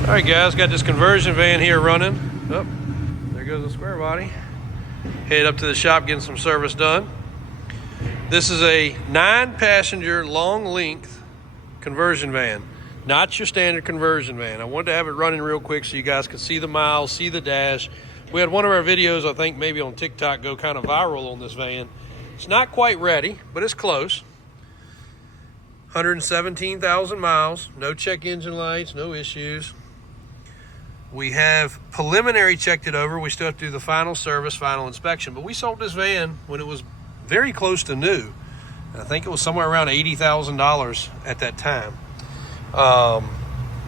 All right, guys, got this conversion van here running. Oh, there goes the square body. Head up to the shop, getting some service done. This is a 9-passenger, long-length conversion van, not your standard conversion van. I wanted to have it running real quick so you guys could see the miles, see the dash. We had one of our videos, I think maybe on TikTok, go kind of viral on this van. It's not quite ready, but it's close. 117,000 miles, no check engine lights, no issues. We have preliminary checked it over. We still have to do the final service, final inspection. But we sold this van when it was very close to new. I think it was somewhere around $80,000 at that time.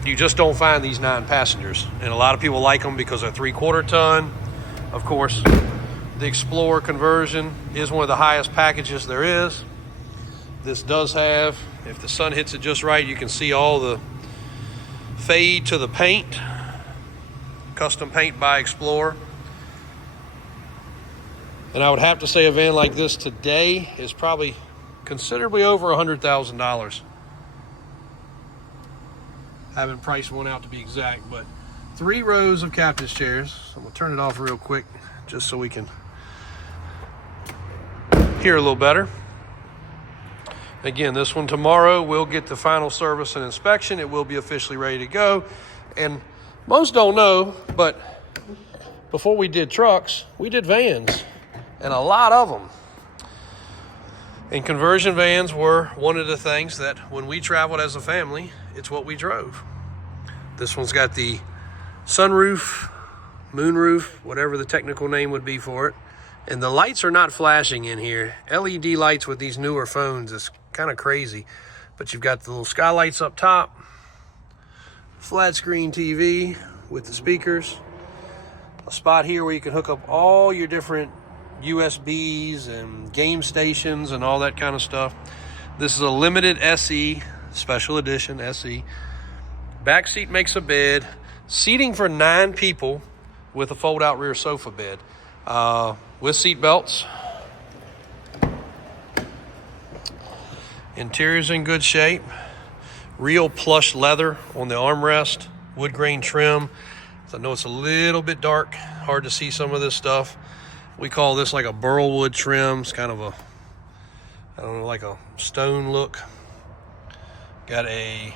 You just don't find these 9 passengers. And a lot of people like them because they're 3/4 ton. Of course, the Explorer conversion is one of the highest packages there is. This does have, if the sun hits it just right, you can see all the fade to the paint. Custom paint by Explorer. And I would have to say a van like this today is probably considerably over $100,000. I haven't priced one out to be exact, but 3 rows of captain's chairs. I'm gonna turn it off real quick just so we can hear a little better. Again, this one tomorrow we'll get the final service and inspection. It will be officially ready to go. And most don't know, but before we did trucks, we did vans, and a lot of them. And conversion vans were one of the things that when we traveled as a family, it's what we drove. This one's got the sunroof, moonroof, whatever the technical name would be for it. And the lights are not flashing in here. LED lights with these newer phones is kind of crazy. But you've got the little skylights up top, flat screen TV with the speakers, a spot here where you can hook up all your different USBs and game stations and all that kind of stuff. This is a limited SE, special edition SE. Back seat makes a bed. Seating for 9 people with a fold-out rear sofa bed. With seat belts. Interior's in good shape. Real plush leather on the armrest. Wood grain trim. So I know it's a little bit dark. Hard to see some of this stuff. We call this like a burl wood trim. It's kind of a, I don't know, like a stone look. Got a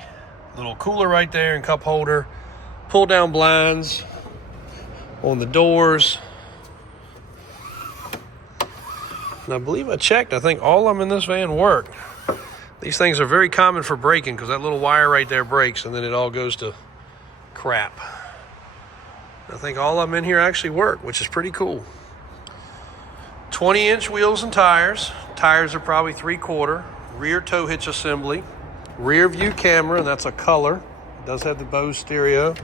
little cooler right there and cup holder. Pull down blinds on the doors. And I believe I checked. I think all of them in this van work. These things are very common for braking because that little wire right there breaks and then it all goes to crap. I think all of them in here actually work, which is pretty cool. 20-inch wheels and tires. Tires are probably 3/4. Rear tow hitch assembly. Rear view camera, and that's a color. It does have the Bose stereo.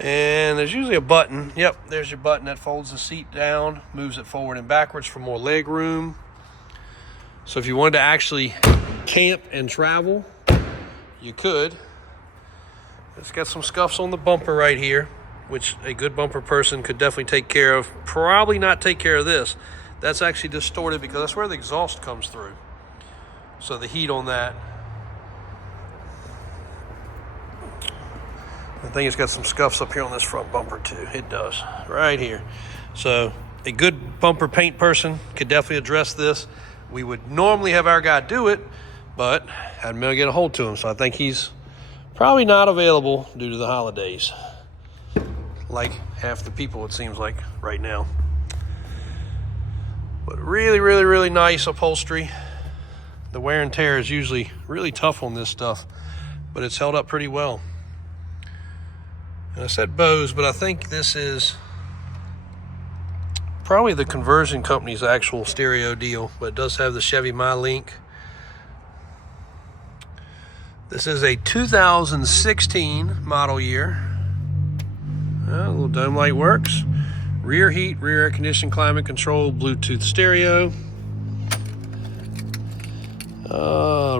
And there's usually a button. Yep, there's your button that folds the seat down, moves it forward and backwards for more leg room. So if you wanted to actually camp and travel, you could. It's got some scuffs on the bumper right here, which a good bumper person could definitely take care of. Probably not take care of this. That's actually distorted because that's where the exhaust comes through. So the heat on that. I think it's got some scuffs up here on this front bumper too. It does, right here. So a good bumper paint person could definitely address this. We would normally have our guy do it, but hadn't been able to get a hold to him. So I think he's probably not available due to the holidays. Like half the people, it seems like, right now. But really, really, really nice upholstery. The wear and tear is usually really tough on this stuff, but it's held up pretty well. And I said Bose, but I think this is probably the conversion company's actual stereo deal, but it does have the Chevy MyLink. This is a 2016 model year. A little dome light works. Rear heat, rear air conditioning, climate control, Bluetooth stereo.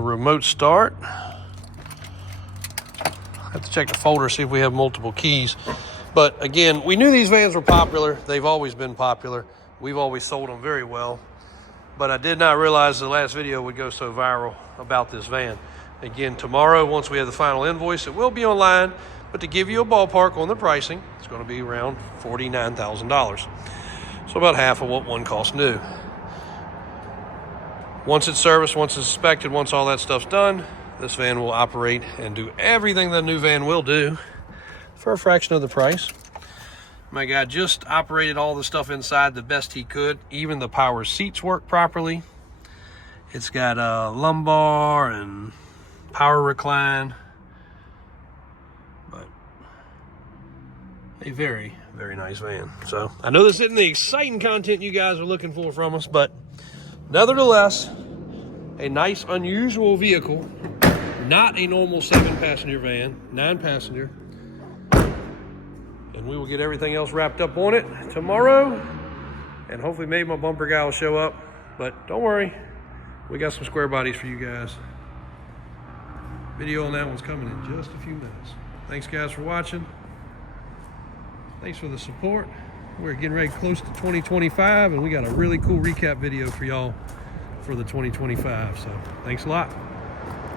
Remote start. I have to check the folder, see if we have multiple keys. But again, we knew these vans were popular. They've always been popular. We've always sold them very well. But I did not realize the last video would go so viral about this van. Again, tomorrow, once we have the final invoice, it will be online, but to give you a ballpark on the pricing, it's going to be around $49,000. So about half of what one costs new. Once it's serviced, once it's inspected, once all that stuff's done, this van will operate and do everything the new van will do for a fraction of the price. My guy just operated all the stuff inside the best he could. Even the power seats work properly. It's got a lumbar and power recline. But a very, very nice van. So I know this isn't the exciting content you guys are looking for from us, but nevertheless, a nice, unusual vehicle. Not a normal 7-passenger van, 9-passenger. And we will get everything else wrapped up on it tomorrow. And hopefully maybe my bumper guy will show up. But don't worry, we got some square bodies for you guys. Video on that one's coming in just a few minutes. Thanks guys for watching. Thanks for the support. We're getting ready close to 2025, and we got a really cool recap video for y'all for the 2025. So thanks a lot.